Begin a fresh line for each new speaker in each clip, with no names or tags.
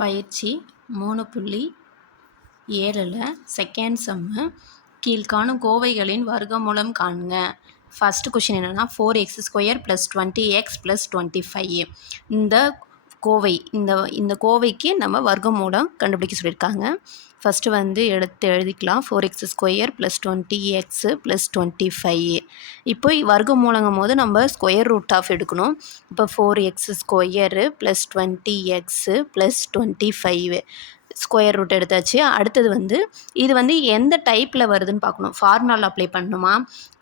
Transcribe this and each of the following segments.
பயிற்சி மூணு புள்ளி ஏழில் செகண்ட் சம்மு கீழ்காணும் கோவைகளின் வர்க்கமூலம் காண்க. ஃபஸ்ட்டு கொஷின் என்னென்னா four X square plus twenty X plus twenty five இந்த கோவை. இந்த இந்த கோவைக்கு நம்ம வர்க்கமூலம் கண்டுபிடிக்க சொல்லியிருக்காங்க. ஃபஸ்ட்டு வந்து எடுத்து எழுதிக்கலாம். Four X square plus twenty X plus twenty five இப்போ வர்க்கமூலங்கும் போது நம்ம ஸ்கொயர் ரூட் ஆஃப் எடுக்கணும். இப்போ four X square plus twenty X plus twenty five square root எடுத்தாச்சு. அடுத்தது வந்து இது வந்து எந்த டைப்பில் வருதுன்னு பார்க்கணும். ஃபார்முலாவில் அப்ளை பண்ணணுமா?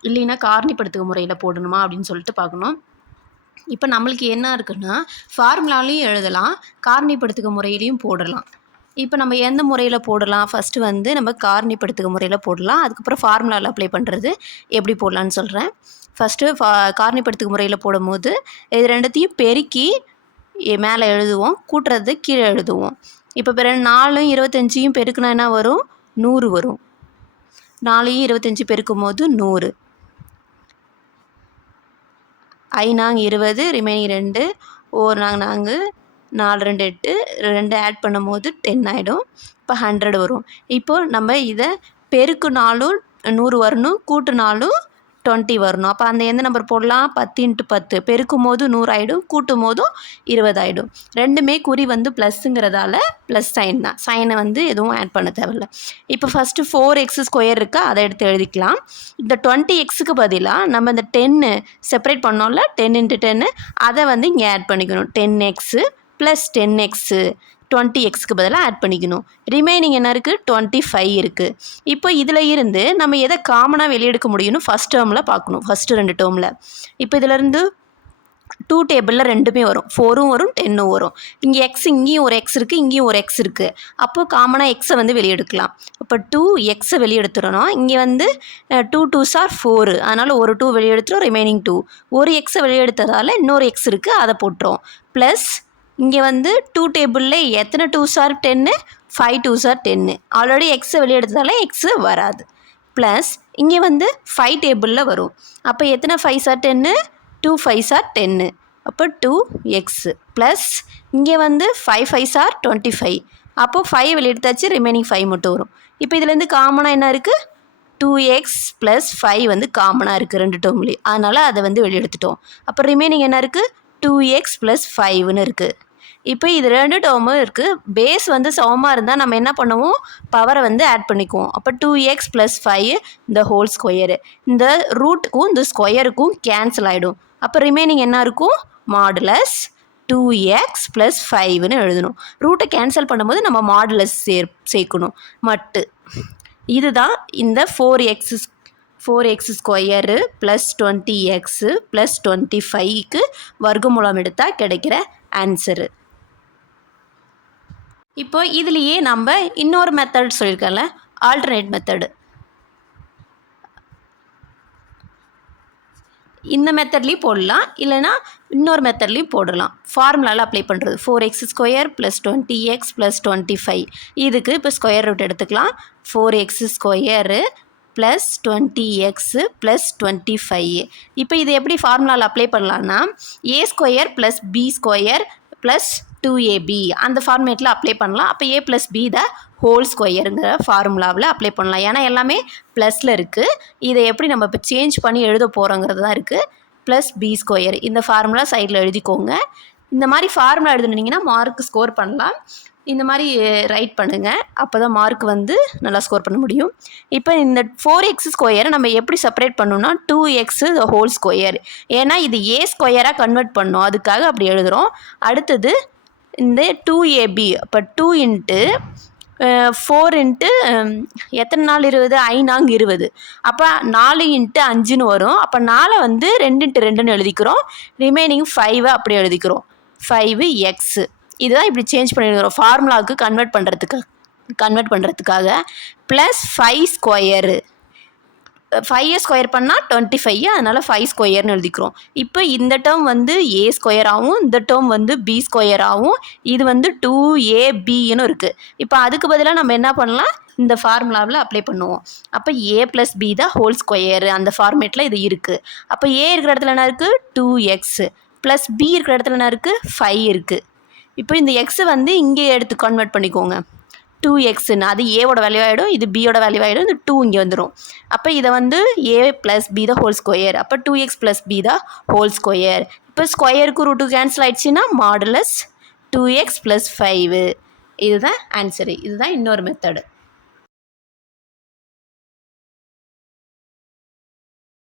இல்லைன்னா காரணிப்படுத்துக முறையில் போடணுமா? அப்படின்னு சொல்லிட்டு பார்க்கணும். இப்போ நம்மளுக்கு என்ன இருக்குன்னா ஃபார்முலாலையும் எழுதலாம் காரணிப்படுத்துக முறையிலையும் போடலாம். இப்போ நம்ம எந்த முறையில் போடலாம்? ஃபஸ்ட்டு வந்து நம்ம காரணிப்படுத்துக முறையில் போடலாம். அதுக்கப்புறம் ஃபார்முலாவில் அப்ளை பண்ணுறது எப்படி போடலான்னு சொல்கிறேன் ஃபஸ்ட்டு ஃபா காரணிப்படுத்துக முறையில் போடும்போது இது ரெண்டுத்தையும் பெருக்கி மேலே எழுதுவோம் கூட்டுறது கீழே எழுதுவோம். இப்போ பிற நாலும் இருபத்தஞ்சியும் பெருக்குனா என்ன வரும்? நூறு வரும். நாலையும் இருபத்தஞ்சி பெருக்கும் போது நூறு. ஐநாங் இருபது ரிமைனிங் ரெண்டு ஒரு நாங் நான்கு நாலு ரெண்டு எட்டு ரெண்டு ஆட் பண்ணும் போது டென் ஆகிடும் இப்போ ஹண்ட்ரட் வரும். இப்போது நம்ம இதை பெருக்குனாலும் நூறு வரணும் கூட்டுனாலும் டுவெண்ட்டி வரணும். அப்போ அந்த எந்த நம்பர் போடலாம்? பத்து இன்ட்டு பத்து. பெருக்கும் போது நூறு ஆகிடும் கூட்டும் போதும் இருபது ஆகிடும் ரெண்டுமே குறி வந்து ப்ளஸ்ஸுங்கிறதால ப்ளஸ் சைன் தான். சைனை வந்து எதுவும் ஆட் பண்ண தேவையில்ல. இப்போ ஃபஸ்ட்டு ஃபோர் எக்ஸ் ஸ்கொயர் இருக்கா? அதை எடுத்து எழுதிக்கலாம். இந்த டுவெண்ட்டி எக்ஸுக்கு பதிலாக நம்ம இந்த டென்னு செப்பரேட் பண்ணோம்ல? டென் இன்ட்டு டென்னு அதை வந்து இங்கே ஆட் பண்ணிக்கணும். Ten x plus ten x twenty எக்ஸ்க்கு பதிலாக ஆட் பண்ணிக்கணும். ரிமைனிங் என்ன இருக்குது டுவெண்ட்டி ஃபைவ் இருக்குது இப்போ இதில் இருந்து நம்ம எதை காமனாக வெளியெடுக்க முடியும்னு ஃபஸ்ட் டேர்மில் பார்க்கணும். ஃபஸ்ட்டு ரெண்டு டேர்மில் இப்போ இதிலேருந்து டூ டேபிளில் ரெண்டுமே வரும். ஃபோரும் வரும் டென்னும் வரும். இங்கே எக்ஸ் இங்கேயும் ஒரு எக்ஸ் இருக்குது இங்கேயும் ஒரு எக்ஸ் இருக்குது அப்போது காமனாக எக்ஸை வந்து வெளியெடுக்கலாம். இப்போ டூ எக்ஸை வெளியெடுத்துடணும் இங்கே வந்து டூ டூ சார் ஃபோரு அதனால் ஒரு டூ வெளியெடுத்துரும் ரிமைனிங் டூ ஒரு எக்ஸை வெளியெடுத்ததால் இன்னொரு எக்ஸ் இருக்குது அதை போட்டுரும் ப்ளஸ் இங்கே வந்து டூ டேபிளில் எத்தனை two sir ten five two sir ten already எக்ஸை வெளியெடுத்ததால எக்ஸு வராது. ப்ளஸ் இங்கே வந்து ஃபைவ் டேபிளில் வரும். அப்போ எத்தனை five sir ten two five sir ten அப்போ டூ எக்ஸு ப்ளஸ் இங்கே வந்து five five sir twenty five அப்போது ஃபைவ் வெளியெடுத்தாச்சு ரிமைனிங் ஃபைவ் மட்டும் வரும். இப்போ இதுலேருந்து காமனாக என்ன இருக்குது டூ எக்ஸ் ப்ளஸ் ஃபைவ் வந்து காமனாக இருக்குது ரெண்டு டேர்ம்லேயும் அதனால் அதை வந்து வெளியெடுத்துட்டோம். அப்போ ரிமைனிங் என்ன இருக்குது டூ எக்ஸ் ப்ளஸ் ஃபைவ்னு இருக்குது இப்போ இது ரெண்டு டேர்மும் இருக்குது பேஸ் வந்து சமமாக இருந்தால் நம்ம என்ன பண்ணுவோம்? பவரை வந்து ஆட் பண்ணிக்குவோம். அப்போ டூ எக்ஸ் ப்ளஸ் ஃபைவ் இந்த ஹோல் ஸ்கொயரு இந்த ரூட்டுக்கும் இந்த ஸ்கொயருக்கும் கேன்சல் ஆகிடும் அப்போ ரிமைனிங் என்ன இருக்கும்? மாடுலஸ் டூ எக்ஸ் ப்ளஸ் ஃபைவ்னு எழுதணும். ரூட்டை கேன்சல் பண்ணும்போது நம்ம மாடுலஸ் சேர் சேர்க்கணும். மட்டு. இதுதான் இந்த four x four x square plus twenty x plus twenty ஃபைவ்க்கு வர்க்கமூலம் எடுத்தால் கிடைக்கிற ஆன்சரு இப்போ இதுலேயே நம்ம இன்னொரு மெத்தட் சொல்லியிருக்கோம்ல ஆல்டர்னேட் மெத்தடு இந்த மெத்தட்லேயும் போடலாம் இல்லைனா இன்னொரு மெத்தட்லேயும் போடலாம். ஃபார்முலாவில் அப்ளை பண்ணுறது four x square plus twenty x plus twenty five இதுக்கு இப்போ ஸ்கொயர் ரூட் எடுத்துக்கலாம். Four x square plus twenty x plus twenty five இப்போ இது எப்படி ஃபார்முலாவில் அப்ளை பண்ணலான்னா a square plus b square plus two a b அந்த ஃபார்மேட்டில் அப்ளை பண்ணலாம். அப்போ a plus b the whole ஸ்கொயருங்கிற ஃபார்முலாவில் அப்ளை பண்ணலாம். ஏன்னா எல்லாமே ப்ளஸில் இருக்குது இதை எப்படி நம்ம இப்போ சேஞ்ச் பண்ணி எழுத போகிறோங்கிறது தான் இருக்குது ப்ளஸ் பி ஸ்கொயர் இந்த ஃபார்முலா சைடில் எழுதிக்கோங்க. இந்த மாதிரி ஃபார்முலா எழுதுனீங்கன்னா மார்க் ஸ்கோர் பண்ணலாம். இந்த மாதிரி ரைட் பண்ணுங்கள் அப்போ தான் மார்க் வந்து நல்லா ஸ்கோர் பண்ண முடியும். இப்போ இந்த ஃபோர் எக்ஸ் ஸ்கொயரை நம்ம எப்படி செப்பரேட் பண்ணணும்னா டூ எக்ஸு ஹோல் ஸ்கொயர் ஏன்னா இது ஏ ஸ்கொயராக கன்வெர்ட் பண்ணோம். அதுக்காக அப்படி எழுதுகிறோம் அடுத்தது இந்த டூ ஏபி அப்போ டூ இன்ட்டு ஃபோர் இன்ட்டு எத்தனை நாள் இருபது? ஐநாங்க இருபது. அப்போ நாலு இன்ட்டு அஞ்சுன்னு வரும். அப்போ நாலை வந்து ரெண்டு இன்ட்டு ரெண்டுன்னு எழுதிக்கிறோம். ரிமைனிங் ஃபைவை அப்படி எழுதிக்கிறோம். ஃபைவு எக்ஸு இதுதான் இப்படி சேஞ்ச் பண்ணிடுறோம் ஃபார்முலாவுக்கு கன்வெர்ட் பண்ணுறதுக்கு கன்வெர்ட் பண்ணுறதுக்காக plus five square five square பண்ணால் டுவெண்ட்டி ஃபைவ் அதனால் ஃபைவ் ஸ்கொயர்னு எழுதிக்கிறோம். இப்போ இந்த டேர்ம் வந்து ஏ ஸ்கொயராகவும் இந்த டேர்ம் வந்து பி ஸ்கொயராகவும் இது வந்து டூ ஏ பின்னு இருக்குது இப்போ அதுக்கு பதிலாக நம்ம என்ன பண்ணலாம்? இந்த ஃபார்முலாவில் அப்ளை பண்ணுவோம். அப்போ ஏ ப்ளஸ் பி தான் ஹோல் ஸ்கொயரு அந்த ஃபார்மேட்டில் இது இருக்குது அப்போ ஏ இருக்கிற இடத்துல என்ன இருக்குது டூ எக்ஸு ப்ளஸ் பி இருக்கிற இடத்துல என்ன இருக்குது ஃபைவ் இருக்குது இப்போ இந்த எக்ஸை வந்து இங்கே எடுத்து கன்வெர்ட் பண்ணிக்கோங்க. டூ எக்ஸ்ன்னு அது ஏவோட வேல்யூ ஆகிடும் இது பியோட வேல்யூ ஆகிடும் டூ இங்கே வந்துடும் அப்போ இதை வந்து a plus b the whole square அப்போ two x plus b the whole square இப்போ ஸ்கொயருக்கு ரூட்டு கேன்சல் ஆயிடுச்சுன்னா modulus two x plus five இதுதான் ஆன்சரு இதுதான் இன்னொரு மெத்தடு